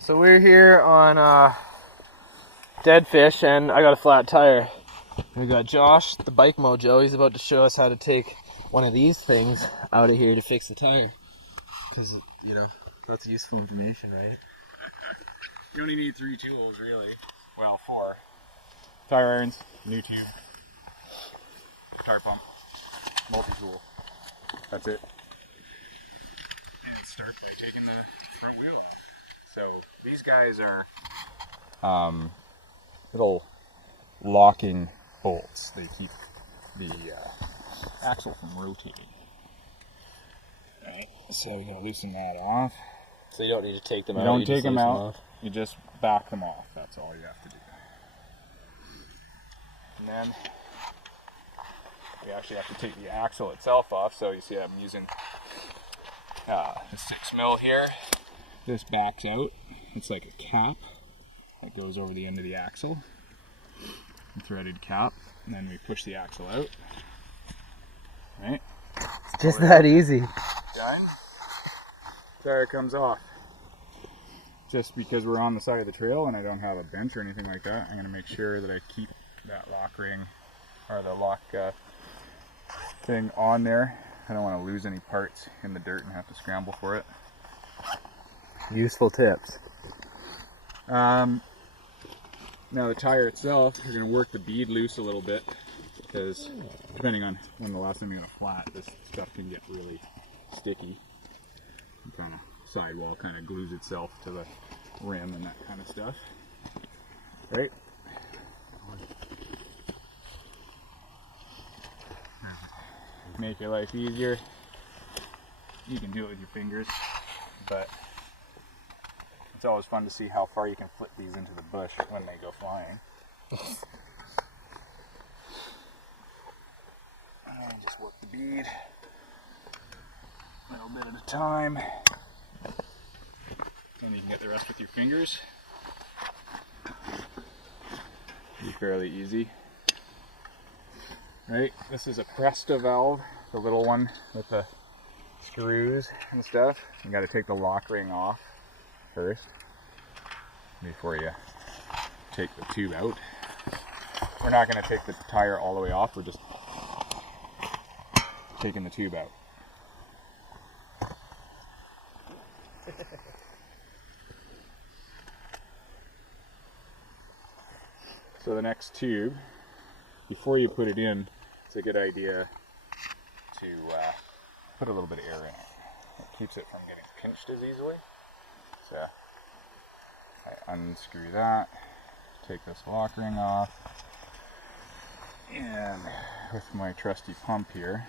So we're here on Dead Fish, and I got a flat tire. We got Josh, the bike mojo. He's about to show us how to take one of these things out of here to fix the tire. Because, you know, that's useful information, right? You only need 3 tools, really. Well, 4. Tire irons, new tube, tire pump, multi-tool. That's it. And start by taking the front wheel off. So these guys are little locking bolts. They keep the axle from rotating. Right, so we're going to loosen that off. So you don't need to take them out. You don't take them out. You just back them off. That's all you have to do. And then we actually have to take the axle itself off. So you see I'm using a 6mm here. This backs out. It's like a cap that goes over the end of the axle. A threaded cap. And then we push the axle out. Right? It's just that easy. Done. Tire comes off. Just because we're on the side of the trail and I don't have a bench or anything like that, I'm going to make sure that I keep that lock ring or the lock thing on there. I don't want to lose any parts in the dirt and have to scramble for it. Useful tips. Now the tire itself, you're going to work the bead loose a little bit because depending on when the last time you got a flat, this stuff can get really sticky. Kind of sidewall kind of glues itself to the rim and that kind of stuff. Right? Make your life easier. You can do it with your fingers, but it's always fun to see how far you can flip these into the bush when they go flying. And just work the bead a little bit at a time. And you can get the rest with your fingers. Be fairly easy. Right, this is a Presta valve, the little one with the screws and stuff. You got to take the lock ring off first before you take the tube out. We're not going to take the tire all the way off, we're just taking the tube out. So the next tube, before you put it in, it's a good idea to put a little bit of air in it. It keeps it from getting pinched as easily. So I unscrew that, take this lock ring off, and with my trusty pump here,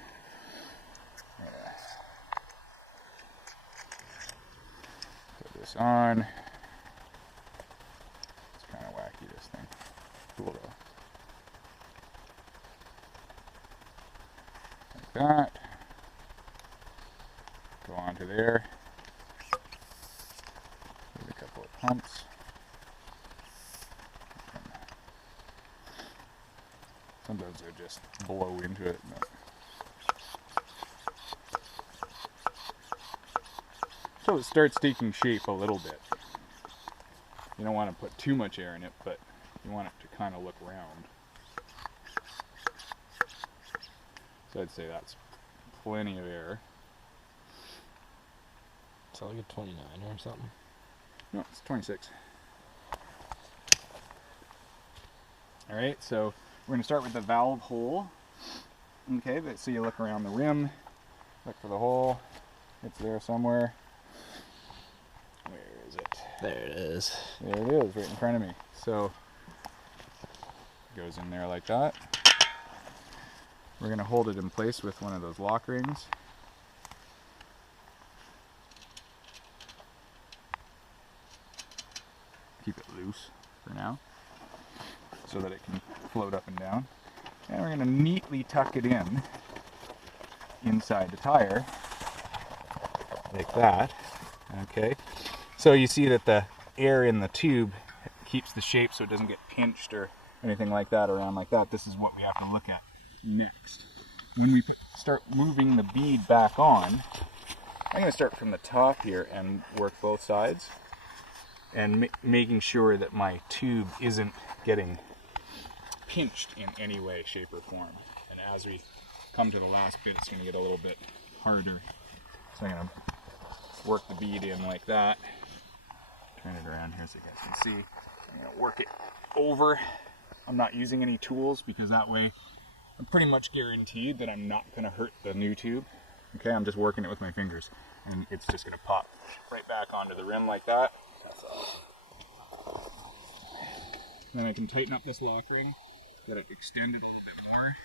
put this on. It's kind of wacky, this thing. Cool though. Like that. Go onto there. Give it a couple of pumps. Sometimes they just blow into it. So it starts taking shape a little bit. You don't want to put too much air in it, but you want it to kind of look round. So I'd say that's plenty of air. It's like a 29 or something. No, it's 26. Alright, so we're going to start with the valve hole. Okay, so you look around the rim, look for the hole. It's there somewhere. Where is it? There it is. There it is, right in front of me. So it goes in there like that. We're going to hold it in place with one of those lock rings. Keep it loose for now so that it can float up and down. And we're going to neatly tuck it in inside the tire like that. Okay, so you see that the air in the tube keeps the shape so it doesn't get pinched or anything like that around like that. This is what we have to look at next. When we start moving the bead back on, I'm going to start from the top here and work both sides, and making sure that my tube isn't getting pinched in any way, shape, or form. And as we come to the last bit, it's going to get a little bit harder. So I'm going to work the bead in like that. Turn it around here so you guys can see. I'm going to work it over. I'm not using any tools because that way I'm pretty much guaranteed that I'm not going to hurt the new tube. Okay, I'm just working it with my fingers, and it's just going to pop right back onto the rim like that. Then I can tighten up this lock ring, let it extend it a little bit more.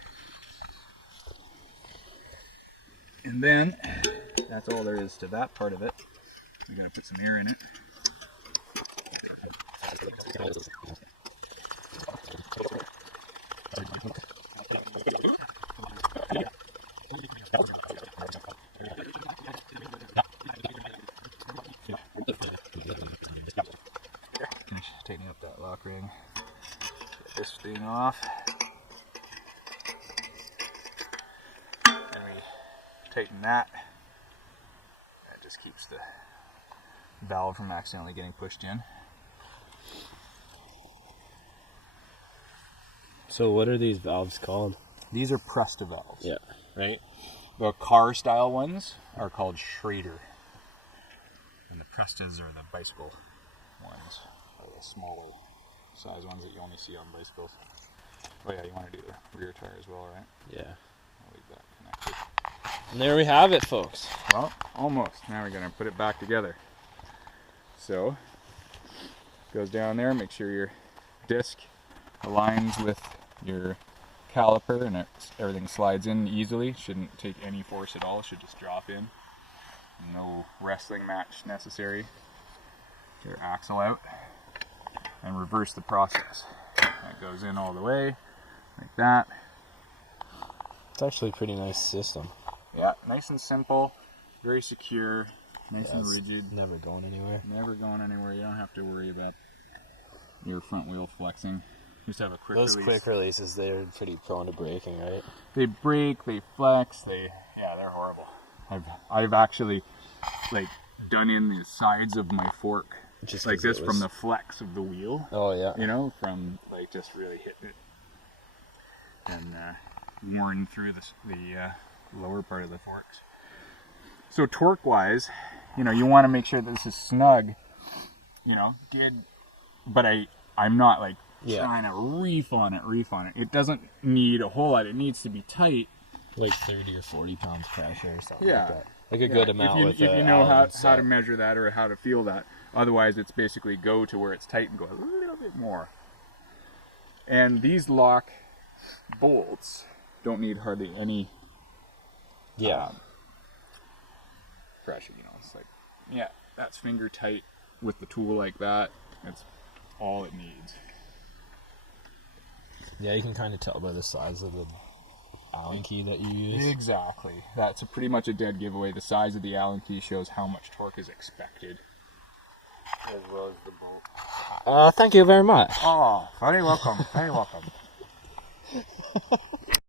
And then, that's all there is to that part of it. I'm going to put some air in it. Tightening up that lock ring. Get this thing off. And we tighten that. That just keeps the valve from accidentally getting pushed in. So what are these valves called? These are Presta valves. Yeah. Right? The car style ones are called Schrader. And the Prestas are the bicycle ones. Or the smaller size ones that you only see on bicycles. Oh yeah, you want to do the rear tire as well, right? Yeah. I'll leave that connected. And there we have it, folks. Well, almost. Now we're going to put it back together. So, goes down there, make sure your disc aligns with your caliper and everything slides in easily. Shouldn't take any force at all, should just drop in. No wrestling match necessary. Get your axle out and reverse the process. That goes in all the way, like that. It's actually a pretty nice system. Yeah, nice and simple, very secure, nice and rigid. Never going anywhere. Never going anywhere. You don't have to worry about your front wheel flexing. Just have a quick Those release. quick releases, they're pretty prone to breaking, right? They break, they flex, they're horrible. I've actually like done in the sides of my fork just like this from the flex of the wheel. Oh yeah. You know, from like just really hitting it and worn through the lower part of the forks. So torque wise, you know, you want to make sure that this is snug, you know, but I'm not like trying to reef on it. It doesn't need a whole lot. It needs to be tight. Like 30 or 40 pounds pressure or something Yeah. like that. Like a good amount if you know how to measure that or how to feel that. Otherwise, it's basically go to where it's tight and go a little bit more. And these lock bolts don't need hardly any pressure. You know, it's like, yeah, that's finger tight with the tool like that. That's all it needs. Yeah, you can kind of tell by the size of the Allen key that you use. Exactly. That's pretty much a dead giveaway. The size of the Allen key shows how much torque is expected. As well as the bolt. Thank you very much. Oh, very welcome. Very welcome.